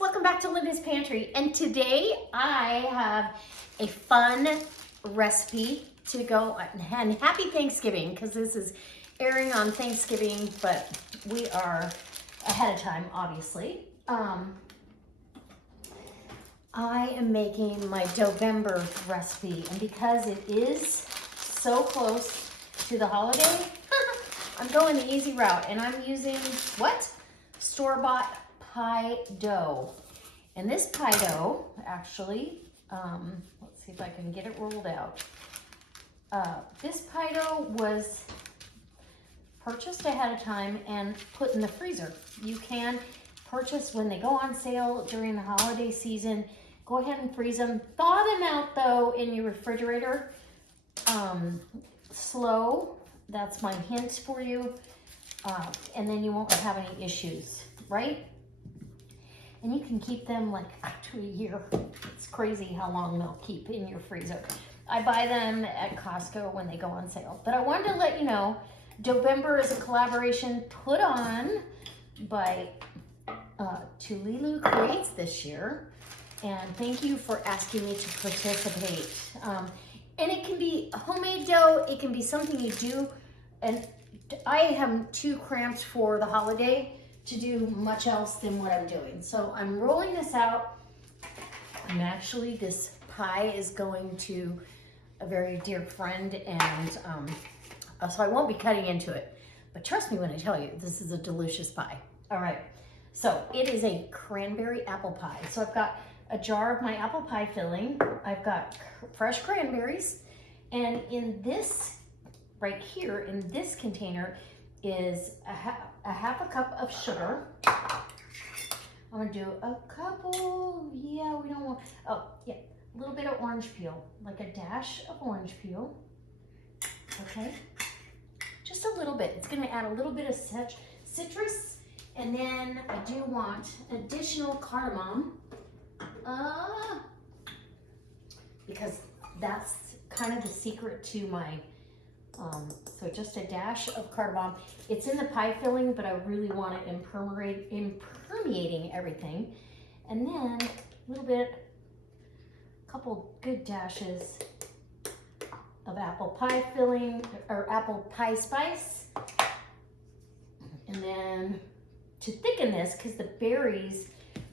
welcome back to Linda's Pantry, and today I have a fun recipe to go, and happy Thanksgiving, because this is airing on Thanksgiving, but we are ahead of time, obviously. I am making my November recipe, and because it is so close to the holiday, I'm going the easy route, and I'm using, what? Store-bought pie dough. And this pie dough, actually, let's see if I can get it rolled out. This pie dough was purchased ahead of time and put in the freezer. You can purchase when they go on sale during the holiday season. Go ahead and freeze them. Thaw them out though in your refrigerator. Slow, that's my hint for you. And then you won't have any issues, right? And you can keep them like up to a year. It's crazy how long they'll keep in your freezer. I buy them at Costco when they go on sale. But I wanted to let you know, November is a collaboration put on by Tulilu Creates this year. And thank you for asking me to participate. And it can be homemade dough, it can be something you do. And I am too cramped for the holiday to do much else than what I'm doing. So I'm rolling this out. Actually, this pie is going to a very dear friend, and so I won't be cutting into it. But trust me when I tell you, this is a delicious pie. All right, so it is a cranberry apple pie. So I've got a jar of my apple pie filling. I've got fresh cranberries, and in this, right here, in this container, is a half a cup of sugar. I'm gonna do a couple, yeah, we don't want, oh yeah, a little bit of orange peel, like a dash of orange peel, okay? Just a little bit. It's gonna add a little bit of citrus, and then I do want additional cardamom, because that's kind of the secret to my, so just a dash of cardamom. It's in the pie filling, but I really want it impermeating everything. And then a little bit, a couple good dashes of apple pie filling, or apple pie spice. And then to thicken this, because the berries,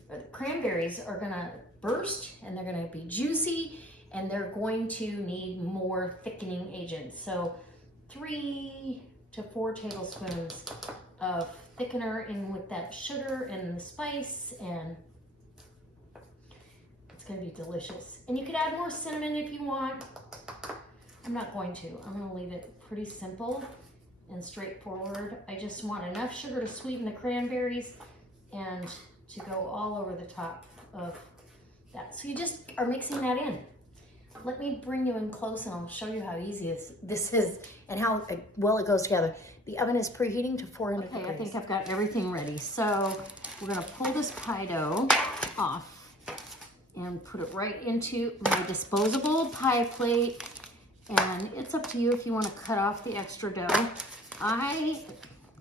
or the cranberries are gonna burst, and they're gonna be juicy, and they're going to need more thickening agents. So 3 to 4 tablespoons of thickener in with that sugar and the spice, and it's gonna be delicious. And you could add more cinnamon if you want. I'm not going to. I'm gonna leave it pretty simple and straightforward. I just want enough sugar to sweeten the cranberries and to go all over the top of that. So you just are mixing that in. Let me bring you in close and I'll show you how easy this is and how well it goes together. The oven is preheating to 400 degrees. I think I've got everything ready. So we're gonna pull this pie dough off and put it right into my disposable pie plate. And it's up to you if you wanna cut off the extra dough. I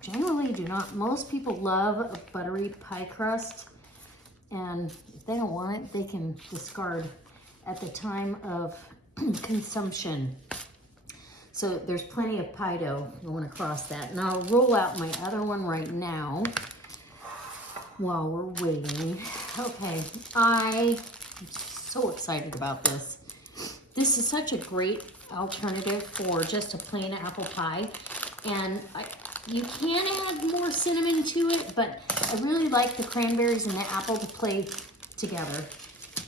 generally do not. Most people love a buttery pie crust. And if they don't want it, they can discard at the time of consumption. So there's plenty of pie dough going across that. And I'll roll out my other one right now while we're waiting. Okay, I'm so excited about this. This is such a great alternative for just a plain apple pie. And you can add more cinnamon to it, but I really like the cranberries and the apple to play together.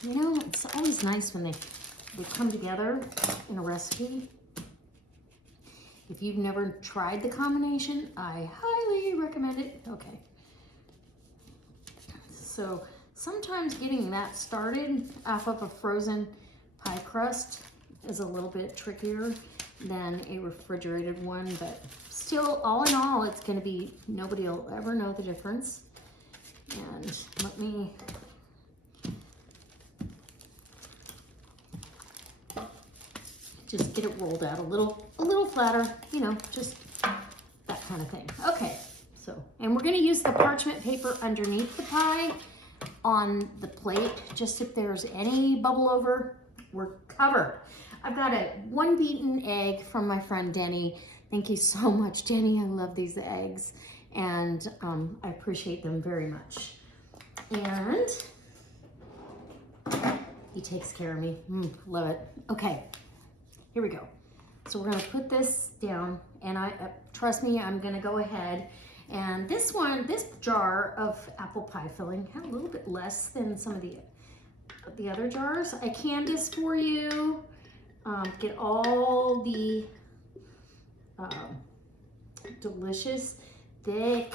You know, it's always nice when they come together in a recipe. If you've never tried the combination, I highly recommend it. Okay. So sometimes getting that started off of a frozen pie crust is a little bit trickier than a refrigerated one, but still, all in all, it's gonna be, nobody will ever know the difference. And let me just get it rolled out a little flatter, you know, just that kind of thing. Okay, so, and we're gonna use the parchment paper underneath the pie on the plate, just if there's any bubble over, we're covered. I've got a 1 beaten egg from my friend Jeni. Thank you so much, Jeni. I love these eggs, and I appreciate them very much. And he takes care of me. Love it. Okay, here we go. So we're gonna put this down, and trust me, I'm gonna go ahead. And this jar of apple pie filling had a little bit less than some of the other jars. I canned this for you. Get all the delicious, thick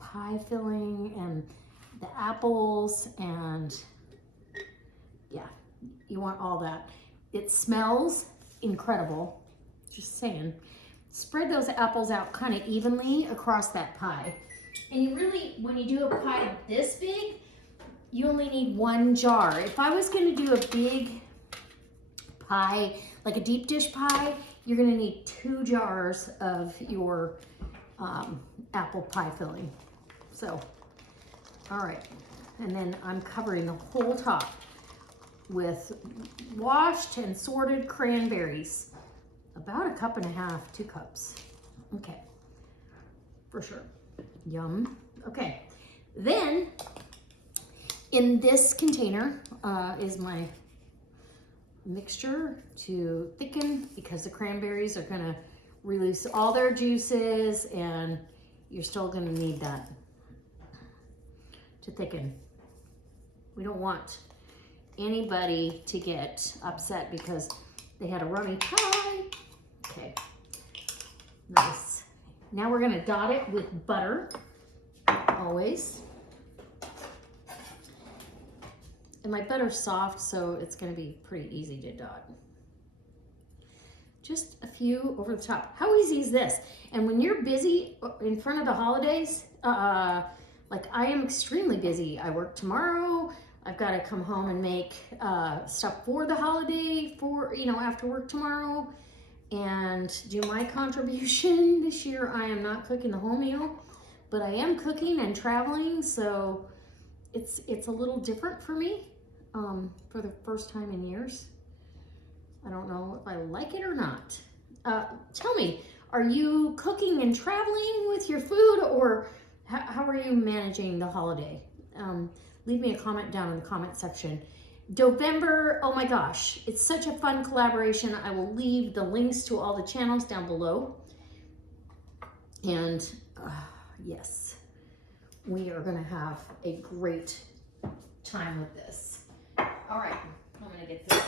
pie filling and the apples, and yeah, you want all that. It smells incredible, just saying. Spread those apples out kind of evenly across that pie. And you really, when you do a pie this big, you only need 1 jar. If I was gonna do a big pie, like a deep dish pie, you're gonna need 2 jars of your apple pie filling. So, all right. And then I'm covering the whole top with washed and sorted cranberries. About 1.5 cups, 2 cups. Okay, for sure. Yum. Okay, then in this container is my mixture to thicken, because the cranberries are gonna release all their juices, and you're still gonna need that to thicken. We don't want anybody to get upset because they had a runny pie. Okay, nice. Now we're gonna dot it with butter, always. And my butter's soft, so it's gonna be pretty easy to dot. Just a few over the top. How easy is this? And when you're busy in front of the holidays, like I am extremely busy. I work tomorrow. I've got to come home and make stuff for the holiday, for, after work tomorrow, and do my contribution. This year I am not cooking the whole meal, but I am cooking and traveling, so it's a little different for me for the first time in years. I don't know if I like it or not. Tell me, are you cooking and traveling with your food, or how are you managing the holiday? Leave me a comment down in the comment section. November, oh my gosh, it's such a fun collaboration. I will leave the links to all the channels down below. And yes, we are gonna have a great time with this. All right, I'm gonna get this.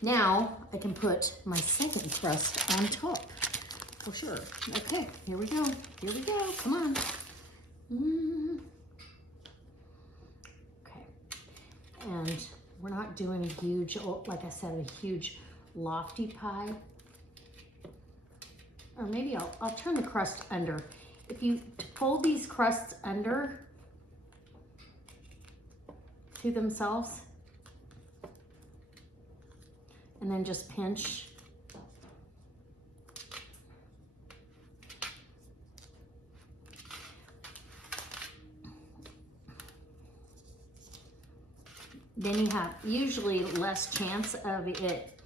Now I can put my second crust on top. Oh sure, okay, here we go, come on. Okay, and we're not doing a huge, like I said, a huge lofty pie. Or maybe I'll turn the crust under. If you fold these crusts under to themselves, and then just pinch. Then you have usually less chance of it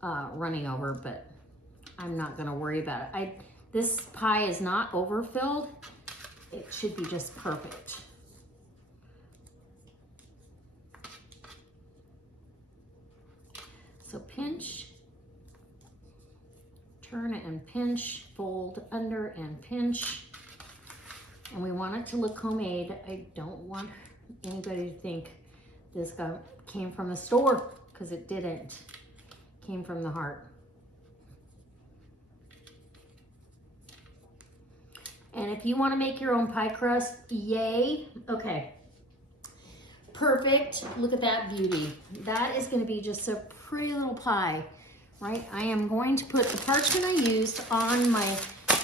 running over, but I'm not gonna worry about it. This pie is not overfilled. It should be just perfect. So pinch, turn it and pinch, fold under and pinch. And we want it to look homemade. I don't want anybody to think this came from the store, because it didn't. It came from the heart. And if you want to make your own pie crust, yay. Okay, perfect. Look at that beauty. That is going to be just a pretty little pie, right? I am going to put the parchment I used on my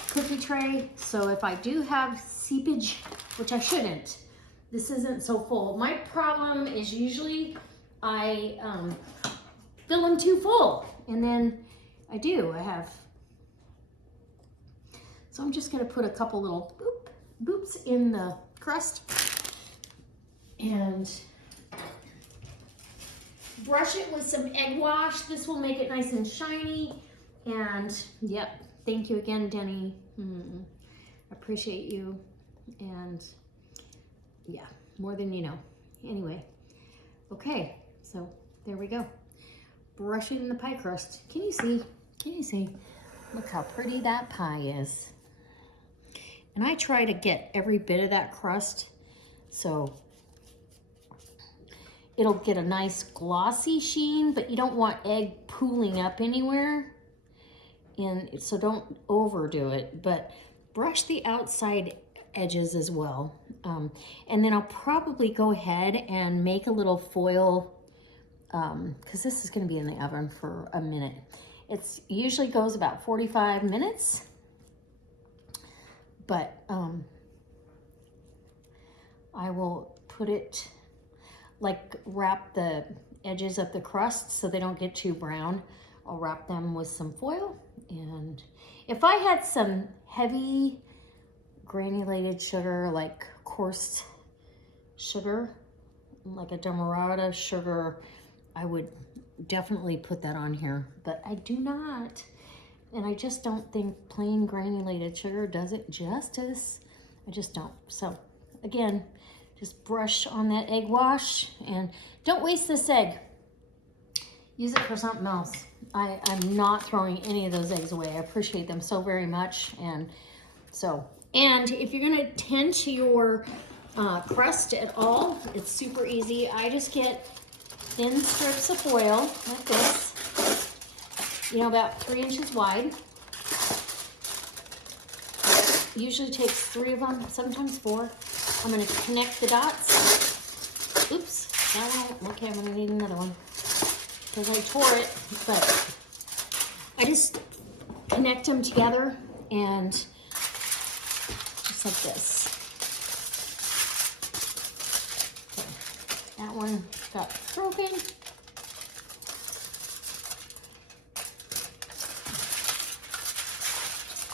cookie tray, so if I do have seepage, which I shouldn't, this isn't so full. My problem is usually I fill them too full, and then I have So I'm just gonna put a couple little boops in the crust and brush it with some egg wash. This will make it nice and shiny. And yep, thank you again, Jeni. Appreciate you. And yeah, more than you know. Anyway, okay, so there we go. Brushing the pie crust. Can you see? Can you see? Look how pretty that pie is. And I try to get every bit of that crust so it'll get a nice glossy sheen, but you don't want egg pooling up anywhere. And so don't overdo it, but brush the outside edges as well. And then I'll probably go ahead and make a little foil, because this is going to be in the oven for a minute. It usually goes about 45 minutes, but I will put it, like wrap the edges of the crust so they don't get too brown. I'll wrap them with some foil. And if I had some heavy granulated sugar, like coarse sugar, like a demerara sugar, I would definitely put that on here, but I do not. And I just don't think plain granulated sugar does it justice. I just don't. So again, just brush on that egg wash and don't waste this egg. Use it for something else. I'm not throwing any of those eggs away. I appreciate them so very much. And so, and if you're gonna tend to your crust at all, it's super easy. I just get thin strips of foil like this, you know, about 3 inches wide. Usually takes 3 of them, sometimes 4. I'm gonna connect the dots. Oops, that one, okay, I'm gonna need another one because I tore it, but I just connect them together and just like this. Okay. That one got broken.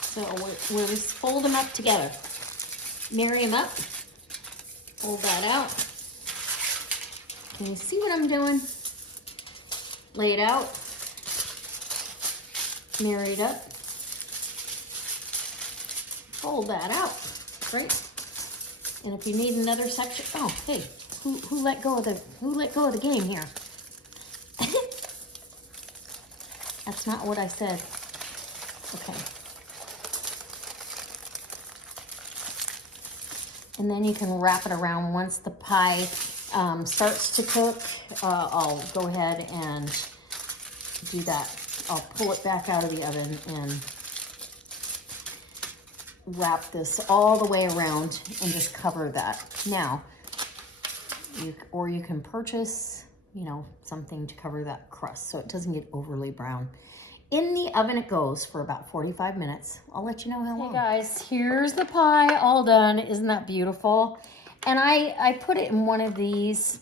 So we'll just fold them up together. Marry them up. Fold that out. Can you see what I'm doing? Lay it out. Marry it up. Fold that out, right? And if you need another section, oh hey, who let go of the game here? That's not what I said. Okay. And then you can wrap it around once the pie starts to cook. I'll go ahead and do that. I'll pull it back out of the oven and wrap this all the way around and just cover that. Now, you can purchase, you know, something to cover that crust so it doesn't get overly brown. In the oven it goes for about 45 minutes. I'll let you know how long. Hey guys, here's the pie all done. Isn't that beautiful? And I put it in one of these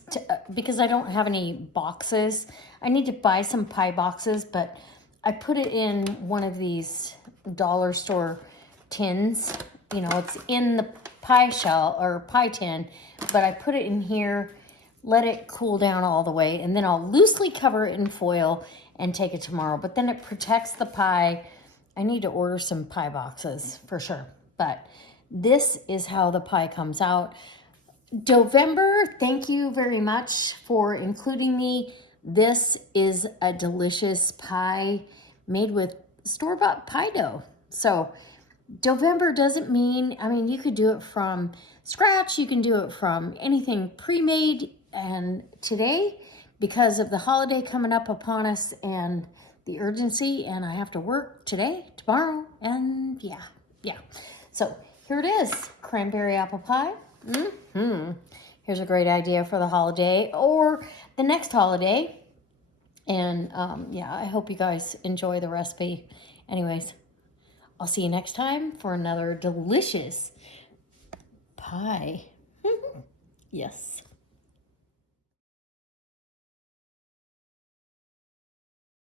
because I don't have any boxes. I need to buy some pie boxes, but I put it in one of these dollar store tins. You know, it's in the pie shell or pie tin, but I put it in here, let it cool down all the way, and then I'll loosely cover it in foil and take it tomorrow. But then it protects the pie. I need to order some pie boxes for sure. But this is how the pie comes out. November, thank you very much for including me. This is a delicious pie made with store-bought pie dough. So November doesn't mean, I mean, you could do it from scratch. You can do it from anything pre-made. And today, because of the holiday coming up upon us and the urgency, and I have to work today, tomorrow, and yeah. So here it is, cranberry apple pie. Here's a great idea for the holiday or the next holiday. And yeah, I hope you guys enjoy the recipe. Anyways, I'll see you next time for another delicious pie. Yes.